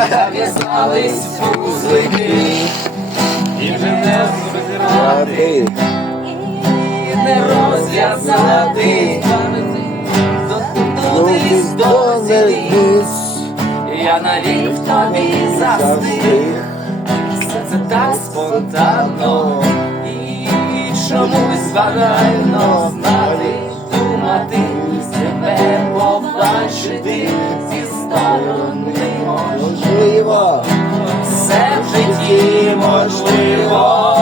Зав'язались вузлики і не Ради. і не розв'язати. Доткнутись до я навік в тобі. Все це так спонтанно і чомусь банально знати, думати, себе побачити зі сторони. Можливо. Все в житті можливо,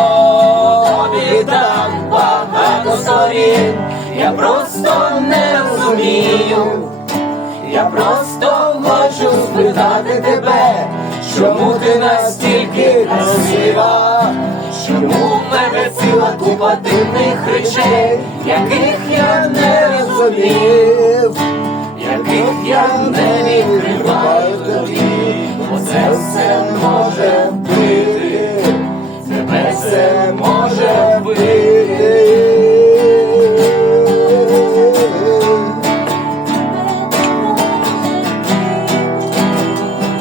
тобі багато сторін, я просто не розумію. Я просто в мене ціла купа дивних речей, яких я не розумів, яких я не відкриваю тобі, бо це все може вбити, тебе все може вбити.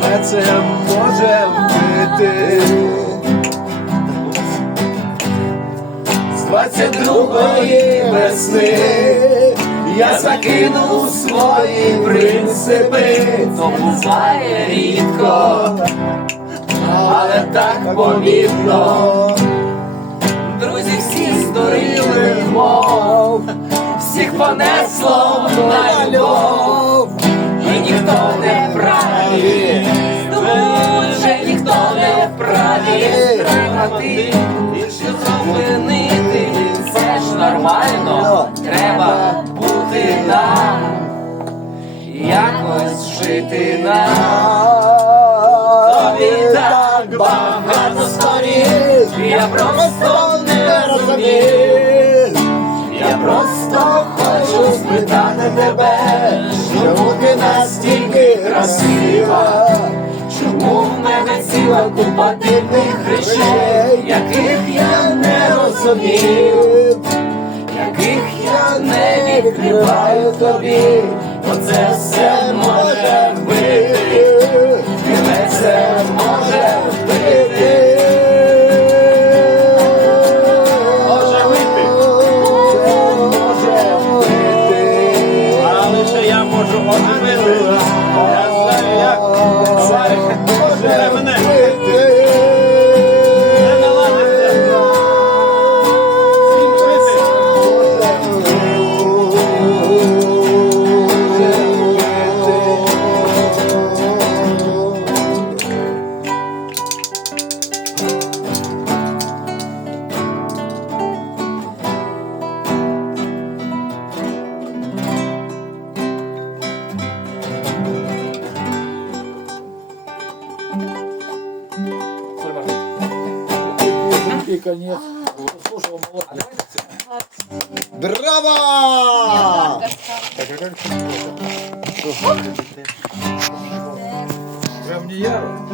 А це може вбити. З 22-ї весни я закинув свої принципи, то буває рідко, але так помітно. Друзі всі здуріли, мов, всіх понесло на любов, і ніхто не якось жити нам. Тобі так багато сторін, я просто не розумію. Я просто хочу спитати тебе, чому ти настільки красива, чому в мене ціла купа дивних речей, яких я не розумію, яких я не відкриваю тобі, бо це все може вбити, тебе це може вбити. Може вийти. Але ще я можу оживити. Я знаю як. и конец. Слушай, он молодец. Дрова! Прям не я.